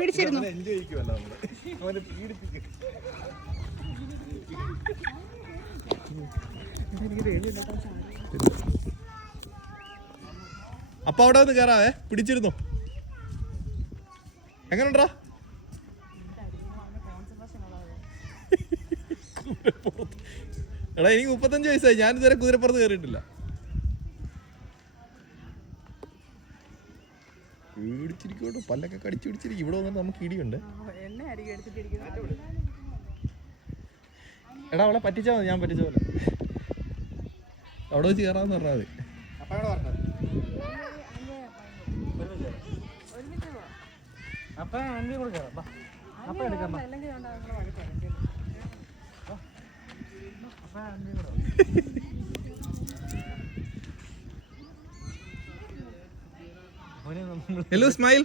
പിടിച്ചിരുന്നു. അപ്പൊ അവിടെ ഒന്ന് കേറാവേ. പിടിച്ചിരുന്നോ? എങ്ങനെയുണ്ടാ? എടാ എനിക്ക് 35 വയസ്സായി, ഞാനിതുവരെ കുതിരപ്പുറത്ത് കയറിയിട്ടില്ല. പേടിച്ചിരിക്കോട്ടോ, പല്ലൊക്കെ കടിച്ചു പിടിച്ചിരിക്കും. ഇവിടെ വന്നിട്ട് നമുക്ക് ഇടിയുണ്ട്. എടാ അവളെ പറ്റിച്ചാ മതി, ഞാൻ പറ്റിച്ച പോലെ. അവിടെ വെച്ച് കയറാന്ന് പറഞ്ഞാൽ മതി. Hello, smile.